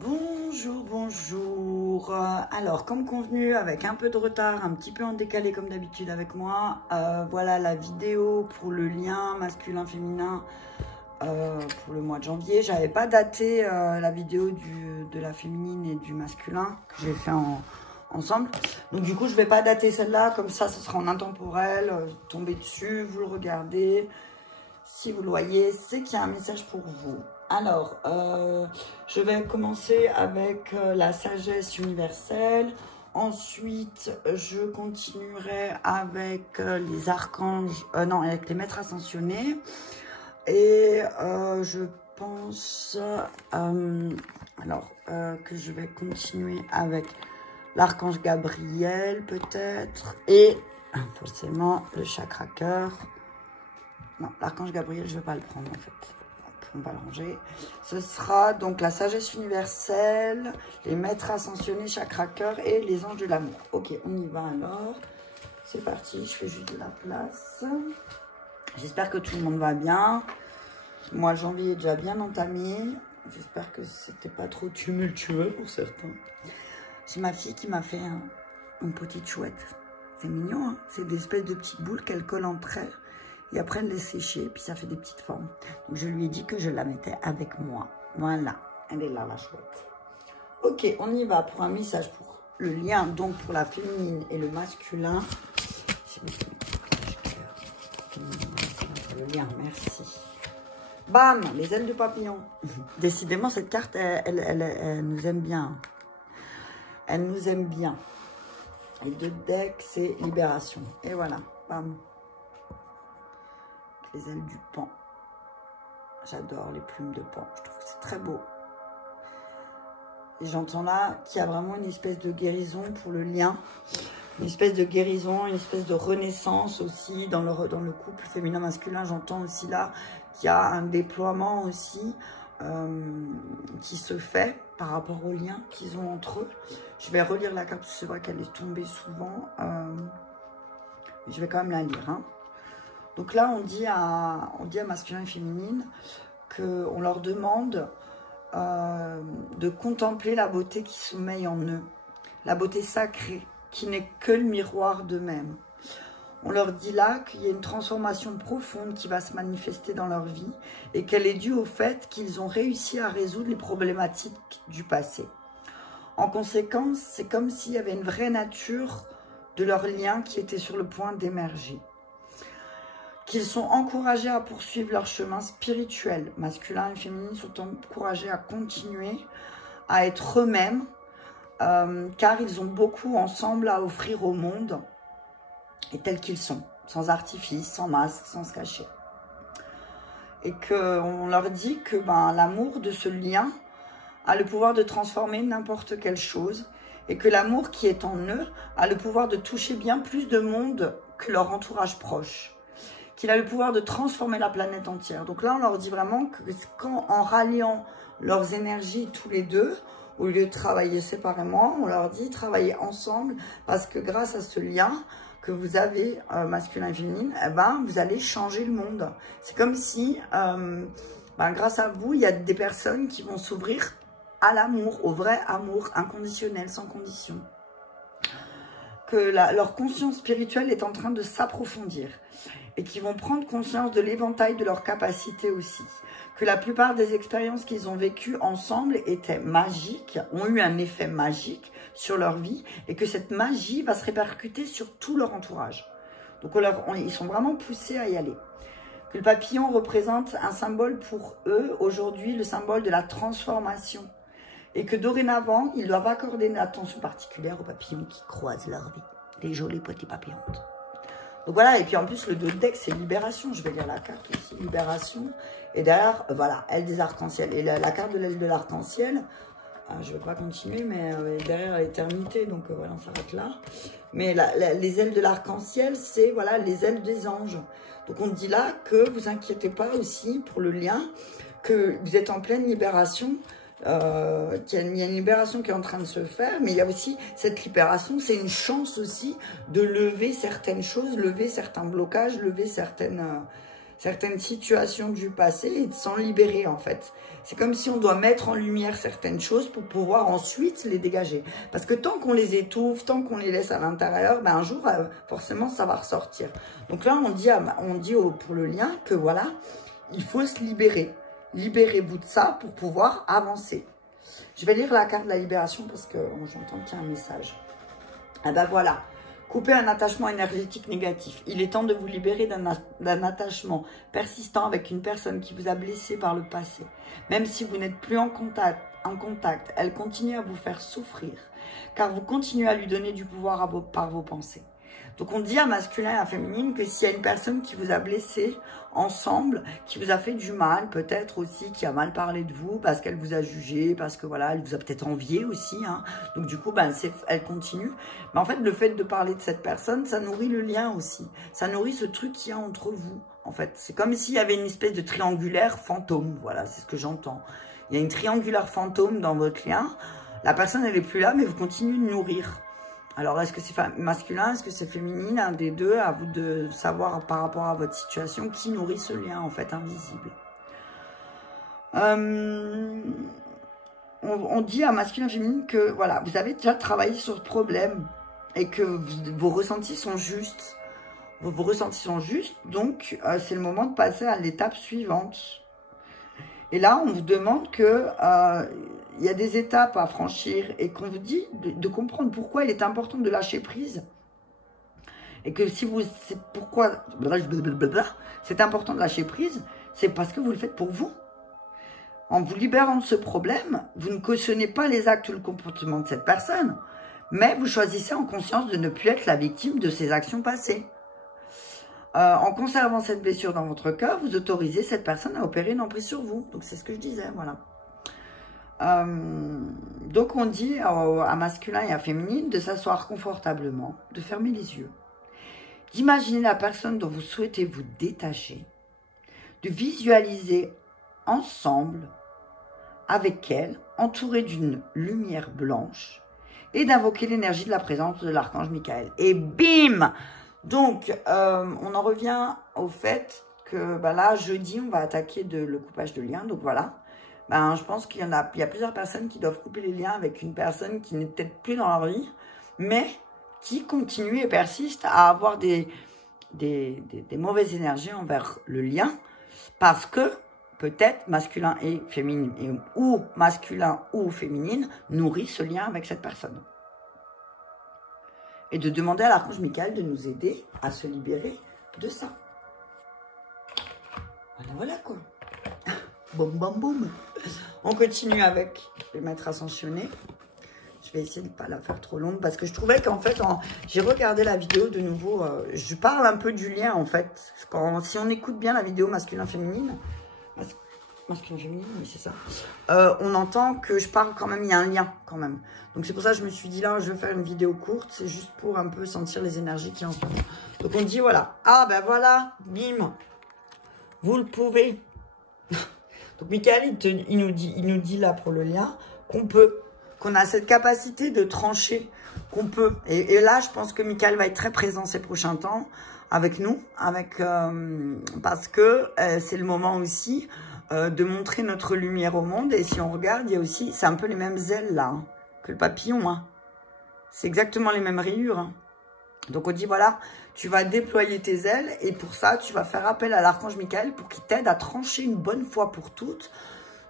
Bonjour, bonjour. Alors, comme convenu, avec un peu de retard, un petit peu en décalé comme d'habitude avec moi, voilà la vidéo pour le lien masculin-féminin pour le mois de janvier. J'avais pas daté la vidéo de la féminine et du masculin que j'ai fait ensemble. Donc du coup, je vais pas dater celle-là, comme ça, ce sera en intemporel. Tombez dessus, vous le regardez. Si vous le voyez, c'est qu'il y a un message pour vous. Alors, je vais commencer avec la sagesse universelle. Ensuite, je continuerai avec les archanges, non, avec les maîtres ascensionnés. Et je pense que je vais continuer avec l'archange Gabriel peut-être. Et forcément le chakra cœur. Non, l'archange Gabriel, je ne vais pas le prendre en fait. On va le ranger. Ce sera donc la sagesse universelle, les maîtres ascensionnés, chakra cœur et les anges de l'amour. Ok, on y va alors. C'est parti, je fais juste de la place. J'espère que tout le monde va bien. Moi, le janvier est déjà bien entamé. J'espère que c'était pas trop tumultueux pour certains. J'ai ma fille qui m'a fait une petite chouette. C'est mignon, hein, c'est des espèces de petites boules qu'elle colle entre elles. Et après, elle les sécher, puis ça fait des petites formes. Donc, je lui ai dit que je la mettais avec moi. Voilà, elle est là, la chouette. Ok, on y va pour un message pour le lien, donc pour la féminine et le masculin. Le lien, merci. Bam, les ailes de papillon. Décidément, cette carte, elle nous aime bien. Elle nous aime bien. Et le deck, c'est libération. Et voilà, bam. Les ailes du paon. J'adore les plumes de paon. Je trouve que c'est très beau. Et j'entends là qu'il y a vraiment une espèce de guérison pour le lien. Une espèce de guérison, une espèce de renaissance aussi dans le couple féminin-masculin. J'entends aussi là qu'il y a un déploiement aussi qui se fait par rapport aux liens qu'ils ont entre eux. Je vais relire la carte, c'est vrai qu'elle est tombée souvent. Je vais quand même la lire, hein. Donc là, on dit à masculin et féminine qu'on leur demande de contempler la beauté qui sommeille en eux, la beauté sacrée, qui n'est que le miroir d'eux-mêmes. On leur dit là qu'il y a une transformation profonde qui va se manifester dans leur vie et qu'elle est due au fait qu'ils ont réussi à résoudre les problématiques du passé. En conséquence, c'est comme s'il y avait une vraie nature de leur lien qui était sur le point d'émerger. Qu'ils sont encouragés à poursuivre leur chemin spirituel. Masculin et féminin sont encouragés à continuer à être eux-mêmes, car ils ont beaucoup ensemble à offrir au monde, et tels qu'ils sont, sans artifice, sans masque, sans se cacher. Et qu'on leur dit que l'amour de ce lien a le pouvoir de transformer n'importe quelle chose, et que l'amour qui est en eux a le pouvoir de toucher bien plus de monde que leur entourage proche. Qu'il a le pouvoir de transformer la planète entière. Donc là, on leur dit vraiment que en ralliant leurs énergies tous les deux, au lieu de travailler séparément, on leur dit travailler ensemble, parce que grâce à ce lien que vous avez, masculin et féminine, vous allez changer le monde. C'est comme si, grâce à vous, il y a des personnes qui vont s'ouvrir à l'amour, au vrai amour inconditionnel, sans condition. Que leur conscience spirituelle est en train de s'approfondir et qui vont prendre conscience de l'éventail de leurs capacités aussi. Que la plupart des expériences qu'ils ont vécues ensemble étaient magiques, ont eu un effet magique sur leur vie et que cette magie va se répercuter sur tout leur entourage. Donc ils sont vraiment poussés à y aller. Que le papillon représente un symbole pour eux, aujourd'hui, le symbole de la transformation. Et que dorénavant, ils doivent accorder une attention particulière aux papillons qui croisent leur vie. Les jolis petits papillons. Donc voilà, et puis en plus, le dos de deck, c'est libération. Je vais lire la carte aussi, libération. Et derrière, voilà, aile des arcs-en-ciel. Et la carte de l'aile de l'arc-en-ciel, je ne vais pas continuer, mais derrière l'éternité, donc voilà, on s'arrête là. Mais les ailes de l'arc-en-ciel, c'est voilà, les ailes des anges. Donc on dit là que vous inquiétez pas aussi pour le lien, que vous êtes en pleine libération. Il y a une libération qui est en train de se faire, mais il y a aussi cette libération, c'est une chance aussi de lever certaines choses, lever certains blocages, lever certaines certaines situations du passé et de s'en libérer en fait. C'est comme si on doit mettre en lumière certaines choses pour pouvoir ensuite les dégager. Parce que tant qu'on les étouffe, tant qu'on les laisse à l'intérieur, ben un jour, forcément, ça va ressortir. Donc là, on dit pour le lien que voilà, il faut se libérer. Libérez-vous de ça pour pouvoir avancer. Je vais lire la carte de la libération parce que j'entends qu'il y a un message. Ah ben voilà. Coupez un attachement énergétique négatif. Il est temps de vous libérer d'un attachement persistant avec une personne qui vous a blessé par le passé. Même si vous n'êtes plus en contact, elle continue à vous faire souffrir, car vous continuez à lui donner du pouvoir par vos pensées. Donc on dit à masculin et à féminine que s'il y a une personne qui vous a blessé ensemble, qui vous a fait du mal, peut-être aussi, qui a mal parlé de vous, parce qu'elle vous a jugé, parce que voilà, elle vous a peut-être envié aussi, hein. Donc du coup, ben, elle continue. Mais en fait, le fait de parler de cette personne, ça nourrit le lien aussi. Ça nourrit ce truc qu'il y a entre vous, en fait. C'est comme s'il y avait une espèce de triangulaire fantôme, voilà, c'est ce que j'entends. Il y a une triangulaire fantôme dans votre lien. La personne, elle n'est plus là, mais vous continuez de nourrir. Alors, est-ce que c'est masculin, est-ce que c'est féminine? Un des deux, à vous de savoir par rapport à votre situation qui nourrit ce lien, en fait, invisible. On dit à masculin et féminine que, voilà, vous avez déjà travaillé sur ce problème et que vos ressentis sont justes. Vos ressentis sont justes, donc c'est le moment de passer à l'étape suivante. Et là, on vous demande que il y a des étapes à franchir et qu'on vous dit de comprendre pourquoi il est important de lâcher prise. Et que si vous... C'est pourquoi... C'est important de lâcher prise, c'est parce que vous le faites pour vous. En vous libérant de ce problème, vous ne cautionnez pas les actes ou le comportement de cette personne, mais vous choisissez en conscience de ne plus être la victime de ses actions passées. En conservant cette blessure dans votre cœur, vous autorisez cette personne à opérer une emprise sur vous. Donc, c'est ce que je disais, voilà. Donc, on dit à masculin et à féminine de s'asseoir confortablement, de fermer les yeux, d'imaginer la personne dont vous souhaitez vous détacher, de visualiser ensemble avec elle, entourée d'une lumière blanche, et d'invoquer l'énergie de la présence de l'archange Michael. Et bim! Donc, on en revient au fait que là, jeudi, on va attaquer le coupage de liens. Donc, voilà. Je pense qu'il y a plusieurs personnes qui doivent couper les liens avec une personne qui n'est peut-être plus dans leur vie, mais qui continue et persiste à avoir des mauvaises énergies envers le lien, parce que peut-être masculin et féminine, ou masculin ou féminine, nourrit ce lien avec cette personne. Et de demander à l'archange Michael de nous aider à se libérer de ça. Voilà quoi. Boum, boum, boum. On continue avec le maître ascensionné. Je vais essayer de ne pas la faire trop longue parce que je trouvais qu'en fait, j'ai regardé la vidéo de nouveau. Je parle un peu du lien en fait. Si on écoute bien la vidéo masculin-féminine, masculin-féminine, oui c'est ça, on entend que je parle quand même, il y a un lien quand même. Donc c'est pour ça que je me suis dit là, je vais faire une vidéo courte. C'est juste pour un peu sentir les énergies qui en sont. Donc on dit voilà. Ah ben voilà, bim. Vous le pouvez. Donc Michael, il nous dit là pour le lien qu'on a cette capacité de trancher, qu'on peut. Et là, je pense que Michael va être très présent ces prochains temps avec nous, parce que c'est le moment aussi de montrer notre lumière au monde. Et si on regarde, il y a aussi, c'est un peu les mêmes ailes là, hein, que le papillon. Hein. C'est exactement les mêmes rayures. Hein. Donc on dit voilà, tu vas déployer tes ailes et pour ça, tu vas faire appel à l'archange Michael pour qu'il t'aide à trancher une bonne fois pour toutes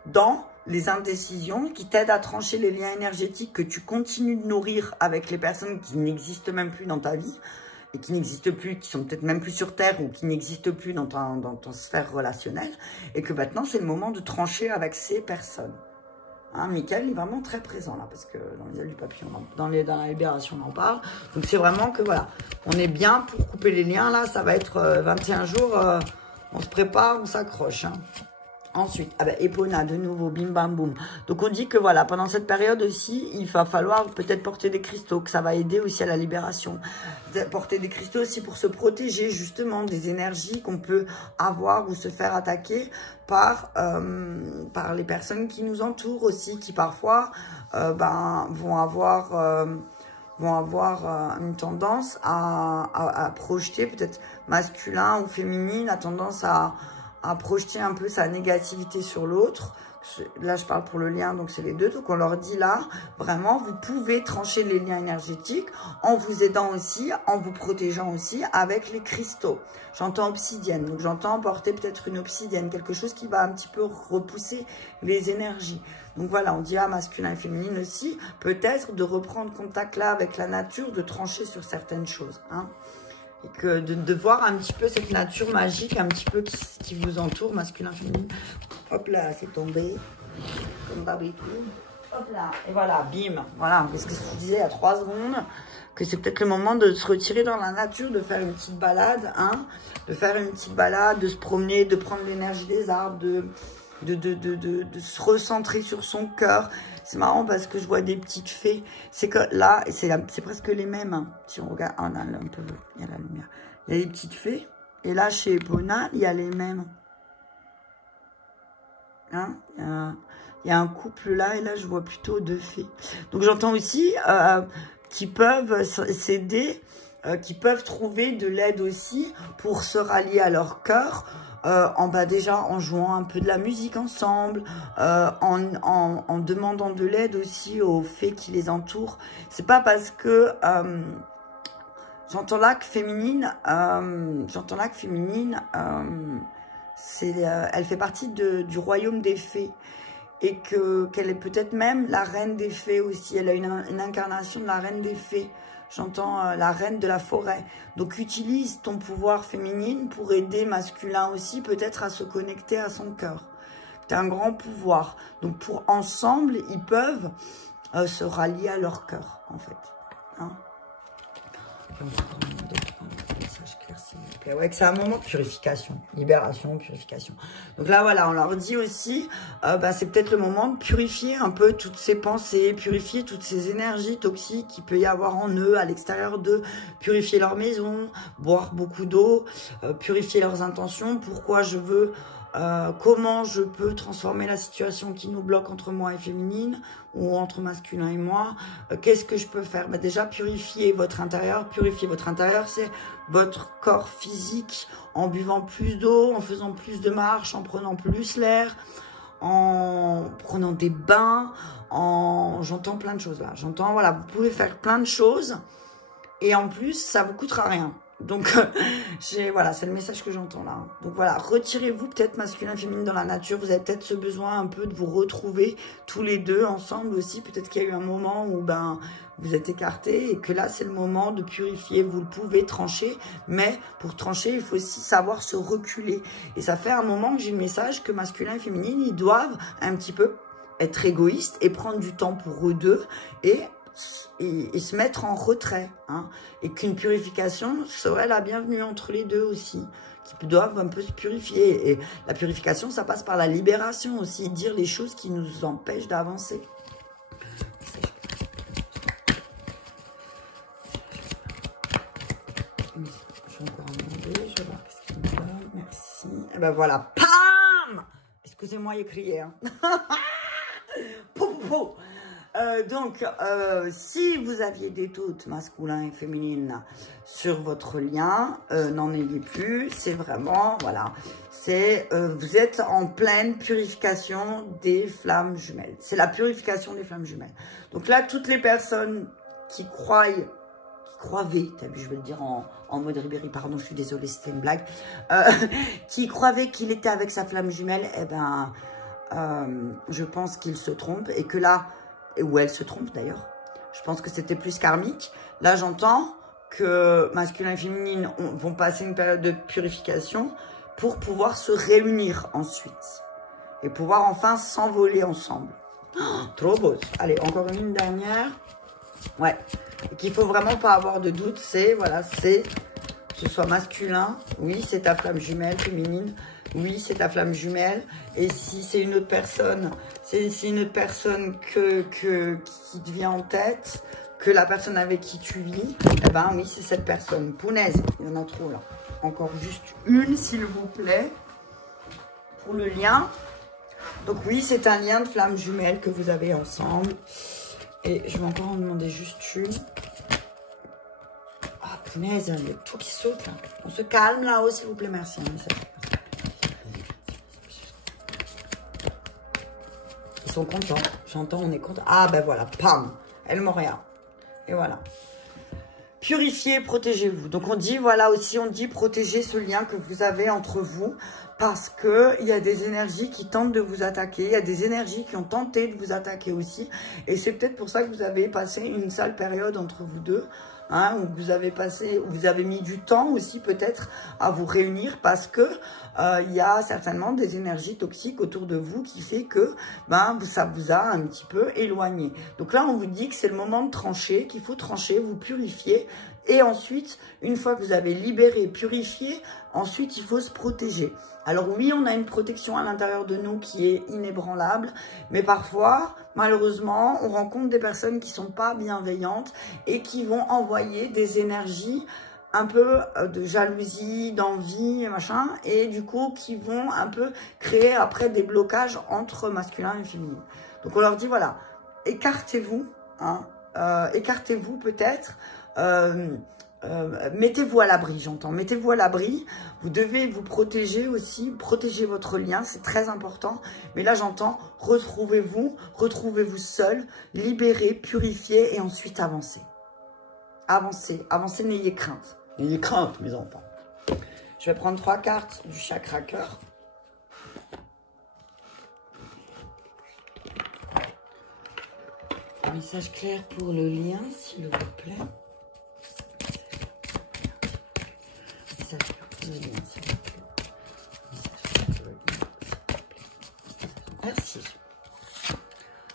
dans les indécisions, qui t'aide à trancher les liens énergétiques que tu continues de nourrir avec les personnes qui n'existent même plus dans ta vie et qui n'existent plus, qui sont peut-être même plus sur Terre ou qui n'existent plus dans ton sphère relationnelle et que maintenant, c'est le moment de trancher avec ces personnes. Hein, Michael est vraiment très présent là, parce que dans les ailes du papillon, dans la libération, on en parle. Donc c'est vraiment que voilà, on est bien pour couper les liens là, ça va être 21 jours, on se prépare, on s'accroche. Hein. Ensuite, Epona, de nouveau, bim bam boum. Donc on dit que voilà, pendant cette période aussi, il va falloir peut-être porter des cristaux, que ça va aider aussi à la libération. Porter des cristaux aussi pour se protéger justement des énergies qu'on peut avoir ou se faire attaquer par les personnes qui nous entourent aussi, qui parfois vont avoir vont avoir une tendance à projeter, peut-être masculin ou féminine, a tendance à projeter un peu sa négativité sur l'autre. Là, je parle pour le lien, donc c'est les deux. Donc, on leur dit là, vraiment, vous pouvez trancher les liens énergétiques en vous aidant aussi, en vous protégeant aussi avec les cristaux. J'entends obsidienne, donc j'entends porter peut-être une obsidienne, quelque chose qui va un petit peu repousser les énergies. Donc voilà, on dit à masculin et féminine aussi, peut-être de reprendre contact là avec la nature, de trancher sur certaines choses, hein. Et que de voir un petit peu cette nature magique, un petit peu qui vous entoure, masculin, féminin. Hop là, c'est tombé, comme d'habitude. Hop là, et voilà, bim. Voilà, parce que je disais il y a 3 secondes, que c'est peut-être le moment de se retirer dans la nature, de faire une petite balade, hein. De faire une petite balade, de se promener, de prendre l'énergie des arbres, de se recentrer sur son cœur. C'est marrant parce que je vois des petites fées. C'est que là, c'est presque les mêmes, hein. Si on regarde, oh, là, un peu, il y a la lumière. Il y a des petites fées. Et là, chez Epona, il y a les mêmes. Hein, il y a un couple là, et là, je vois plutôt 2 fées. Donc, j'entends aussi qui peuvent s'aider, qui peuvent trouver de l'aide aussi pour se rallier à leur cœur. Déjà en jouant un peu de la musique ensemble, en demandant de l'aide aussi aux fées qui les entourent. C'est pas parce que j'entends là que féminine, elle fait partie du royaume des fées et qu'elle est peut-être même la reine des fées aussi. Elle a une incarnation de la reine des fées. J'entends la reine de la forêt. Donc, utilise ton pouvoir féminine pour aider masculin aussi, peut-être à se connecter à son cœur. Tu as un grand pouvoir. Donc, ensemble, ils peuvent se rallier à leur cœur, en fait. Hein? Ouais, que c'est un moment de purification, libération, purification. Donc là, voilà, on leur dit aussi, c'est peut-être le moment de purifier un peu toutes ces pensées, purifier toutes ces énergies toxiques qu'il peut y avoir en eux, à l'extérieur d'eux, purifier leur maison, boire beaucoup d'eau, purifier leurs intentions, pourquoi je veux, comment je peux transformer la situation qui nous bloque entre moi et féminine, ou entre masculin et moi, qu'est-ce que je peux faire? Déjà, purifier votre intérieur, c'est votre corps physique en buvant plus d'eau, en faisant plus de marches, en prenant plus l'air, en prenant des bains, j'entends plein de choses là. J'entends, voilà, vous pouvez faire plein de choses et en plus, ça vous coûtera rien. Donc, voilà, c'est le message que j'entends là. Donc voilà, retirez-vous peut-être masculin, féminin dans la nature. Vous avez peut-être ce besoin un peu de vous retrouver tous les deux ensemble aussi. Peut-être qu'il y a eu un moment où vous êtes écartés et que là, c'est le moment de purifier. Vous le pouvez trancher, mais pour trancher, il faut aussi savoir se reculer. Et ça fait un moment que j'ai le message que masculin et féminin, ils doivent un petit peu être égoïstes et prendre du temps pour eux deux et se mettre en retrait, hein, et qu'une purification serait la bienvenue entre les deux aussi, qui doivent un peu se purifier. Et la purification, ça passe par la libération aussi, dire les choses qui nous empêchent d'avancer. Je vais encore demander, je vais voir ce qu'il me donne. Merci. Et ben voilà, pam! Excusez-moi, il a crié. Hein. Donc, si vous aviez des doutes masculins et féminines sur votre lien, n'en ayez plus. C'est vraiment, voilà, vous êtes en pleine purification des flammes jumelles. C'est la purification des flammes jumelles. Donc là, toutes les personnes qui croyaient, je vais le dire en mode Ribéry, pardon, je suis désolée, c'était une blague, qui croyaient qu'il était avec sa flamme jumelle, eh ben, je pense qu'il se trompe et que là, ou elle se trompe d'ailleurs. Je pense que c'était plus karmique. Là, j'entends que masculin et féminine vont passer une période de purification pour pouvoir se réunir ensuite. Et pouvoir enfin s'envoler ensemble. Oh, trop beau. Allez, encore une dernière. Ouais. Et qu'il faut vraiment pas avoir de doute. C'est, voilà, que ce soit masculin. Oui, c'est ta flamme jumelle, féminine. Oui, c'est ta flamme jumelle. Et si c'est une autre personne, c'est une autre personne qui te vient en tête, que la personne avec qui tu vis, eh ben oui, c'est cette personne. Punaise, il y en a trop là. Encore juste une, s'il vous plaît, pour le lien. Donc oui, c'est un lien de flamme jumelle que vous avez ensemble. Et je vais encore en demander juste une. Ah, punaise, il y a tout qui saute là. On se calme là-haut, s'il vous plaît, merci. Ils sont contents. J'entends, on est content. Ah, ben voilà, pam, El Moria. Et voilà. Purifiez, protégez-vous. Donc on dit, voilà aussi, on dit protéger ce lien que vous avez entre vous. Parce qu'il y a des énergies qui tentent de vous attaquer. Il y a des énergies qui ont tenté de vous attaquer aussi. Et c'est peut-être pour ça que vous avez passé une sale période entre vous deux. Hein, où vous avez mis du temps aussi peut-être à vous réunir. Parce que il y a certainement des énergies toxiques autour de vous qui fait que ça vous a un petit peu éloigné. Donc là, on vous dit que c'est le moment de trancher, qu'il faut trancher, vous purifier. Et ensuite, une fois que vous avez libéré, purifié, ensuite, il faut se protéger. Alors oui, on a une protection à l'intérieur de nous qui est inébranlable, mais parfois, malheureusement, on rencontre des personnes qui ne sont pas bienveillantes et qui vont envoyer des énergies un peu de jalousie, d'envie, machin, et du coup, qui vont un peu créer après des blocages entre masculin et féminin. Donc on leur dit, voilà, écartez-vous, hein, écartez-vous peut-être, mettez-vous à l'abri, j'entends. Mettez-vous à l'abri. Vous devez vous protéger aussi. Protéger votre lien, c'est très important. Mais là, j'entends, retrouvez-vous seul, libérez, purifiez et ensuite avancez. Avancez, avancez, n'ayez crainte. N'ayez crainte, mes enfants. Je vais prendre 3 cartes du chakra cœur. Un message clair pour le lien, s'il vous plaît. Merci.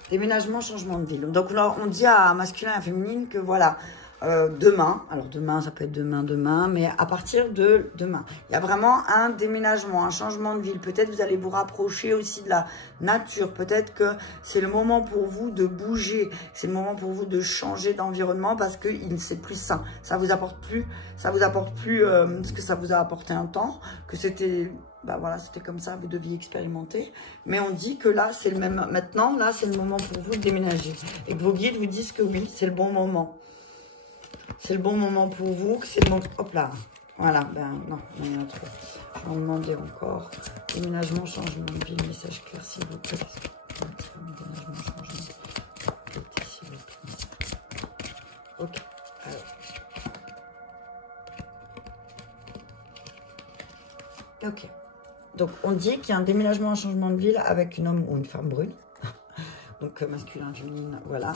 Déménagement, changement de ville. Donc là, on dit à masculin et à féminine que voilà, demain, alors demain, ça peut être demain, mais à partir de demain, il y a vraiment un déménagement, un changement de ville. Peut-être vous allez vous rapprocher aussi de la nature. Peut-être que c'est le moment pour vous de bouger. C'est le moment pour vous de changer d'environnement parce que c'est plus sain. Ça vous apporte plus ce que ça vous a apporté un temps, que c'était... voilà, c'était comme ça, vous deviez expérimenter. Mais on dit que là, c'est le même. Maintenant, là, c'est le moment pour vous de déménager. Et que vos guides vous disent que oui, c'est le bon moment. C'est le bon moment pour vous, que c'est le moment... Hop là. Voilà, non, il y en a trop. Je vais en demander encore. Déménagement, changement de vie, message clair, s'il vous plaît. Déménagement, changement de vie, s'il vous plaît. Ok, alors. Ok. Donc, on dit qu'il y a un déménagement, un changement de ville avec un homme ou une femme brune. Donc, masculin, féminin, voilà.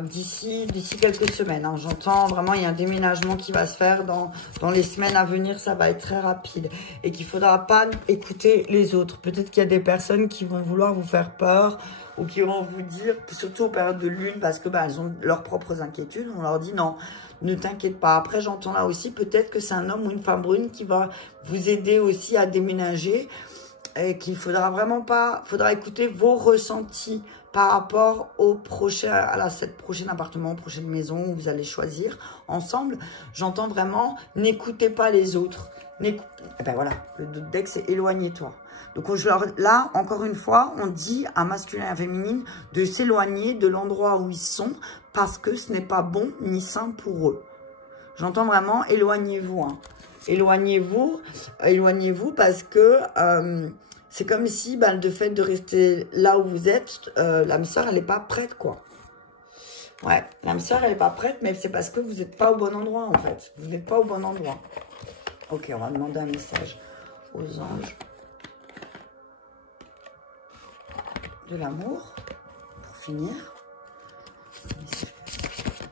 D'ici quelques semaines, hein, j'entends vraiment, il y a un déménagement qui va se faire dans les semaines à venir, ça va être très rapide. Et qu'il ne faudra pas écouter les autres. Peut-être qu'il y a des personnes qui vont vouloir vous faire peur ou qui vont vous dire, surtout aux périodes de lune, parce que elles ont leurs propres inquiétudes, on leur dit non. Ne t'inquiète pas. Après, j'entends là aussi, peut-être que c'est un homme ou une femme brune qui va vous aider aussi à déménager et qu'il faudra vraiment pas... faudra écouter vos ressentis par rapport au cette prochaine appartement, prochaine maison où vous allez choisir ensemble. J'entends vraiment, n'écoutez pas les autres. Voilà, le deck, c'est éloignez-toi. Donc là, encore une fois, on dit à masculin et à féminine de s'éloigner de l'endroit où ils sont parce que ce n'est pas bon ni sain pour eux. J'entends vraiment éloignez-vous. Hein. Éloignez-vous parce que c'est comme si le fait de rester là où vous êtes, l'âme sœur, elle n'est pas prête, quoi. Ouais, l'âme sœur, elle n'est pas prête, mais c'est parce que vous n'êtes pas au bon endroit, en fait. Vous n'êtes pas au bon endroit. Ok, on va demander un message aux anges. De l'amour, pour finir.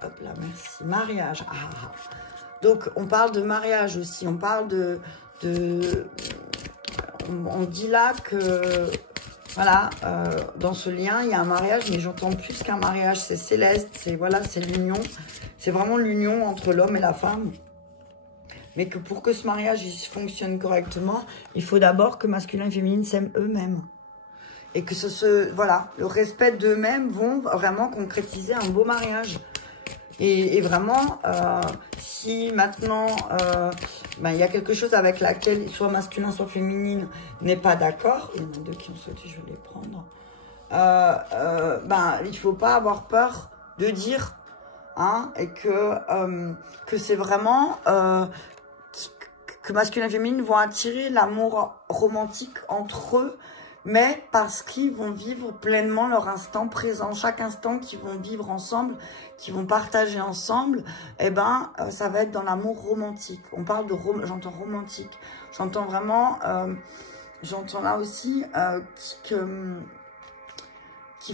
Hop là, merci. Mariage. Donc, on parle de mariage aussi. On parle on dit là que, voilà, dans ce lien, il y a un mariage, mais j'entends plus qu'un mariage, c'est céleste, c'est l'union. C'est vraiment l'union entre l'homme et la femme. Mais que pour que ce mariage fonctionne correctement, il faut d'abord que masculin et féminine s'aiment eux-mêmes. Et que le respect d'eux-mêmes vont vraiment concrétiser un beau mariage. Et vraiment, si maintenant, il y a quelque chose avec laquelle soit masculin, soit féminine n'est pas d'accord, il y en a deux qui ont sauté, je vais les prendre. il faut pas avoir peur de dire, hein, et que c'est vraiment que masculin et féminine vont attirer l'amour romantique entre eux, mais parce qu'ils vont vivre pleinement leur instant présent. Chaque instant qu'ils vont vivre ensemble, qu'ils vont partager ensemble, eh ben, ça va être dans l'amour romantique. On parle de j'entends romantique. J'entends vraiment, j'entends là aussi qu'il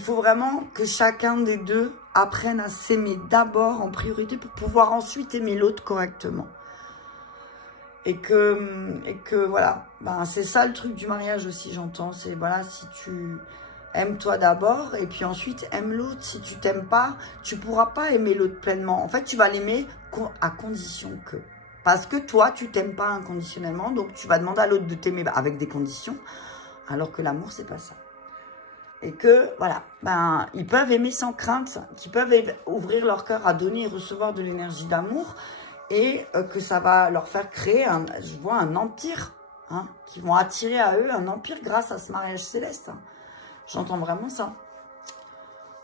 faut vraiment que chacun des deux apprenne à s'aimer d'abord en priorité pour pouvoir ensuite aimer l'autre correctement. Et que voilà, c'est ça le truc du mariage aussi, j'entends. C'est voilà, si tu aimes toi d'abord et puis ensuite aime l'autre. Si tu t'aimes pas, tu pourras pas aimer l'autre pleinement. En fait, tu vas l'aimer à condition que. Parce que toi, tu t'aimes pas inconditionnellement, donc tu vas demander à l'autre de t'aimer avec des conditions, alors que l'amour, c'est pas ça. Et que, voilà, ils peuvent aimer sans crainte, qu'ils peuvent ouvrir leur cœur à donner et recevoir de l'énergie d'amour, et que ça va leur faire créer, je vois, un empire, hein, qui vont attirer à eux un empire grâce à ce mariage céleste. Hein. J'entends vraiment ça.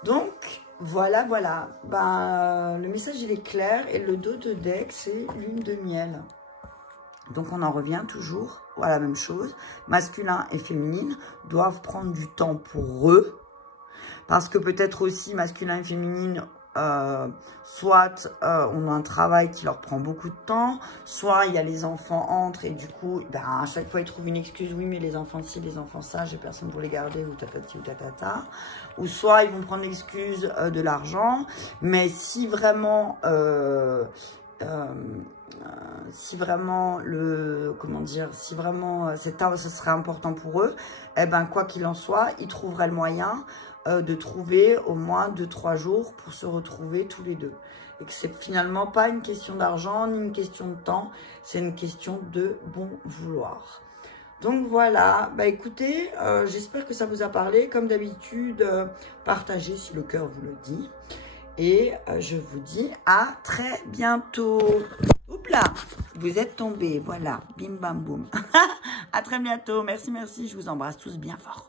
Donc, voilà. Le message, il est clair, et le dos de deck, c'est lune de miel. Donc, on en revient toujours à la même chose. Masculin et féminine doivent prendre du temps pour eux. Parce que peut-être aussi, masculin et féminine, soit on a un travail qui leur prend beaucoup de temps, soit il y a les enfants entrent et du coup, à chaque fois, ils trouvent une excuse. Oui, mais les enfants ci, les enfants ça, j'ai personne pour les garder, ou tatati ou tatata. Ou soit ils vont prendre l'excuse de l'argent. Mais si vraiment... si vraiment ce serait important pour eux, eh ben quoi qu'il en soit, ils trouveraient le moyen de trouver au moins 2-3 jours pour se retrouver tous les deux. Et que c'est finalement pas une question d'argent ni une question de temps, c'est une question de bon vouloir. Donc voilà, écoutez, j'espère que ça vous a parlé. Comme d'habitude, partagez si le cœur vous le dit. Et je vous dis à très bientôt. Oups là, vous êtes tombés, voilà, bim bam boum. À très bientôt, merci, je vous embrasse tous bien fort.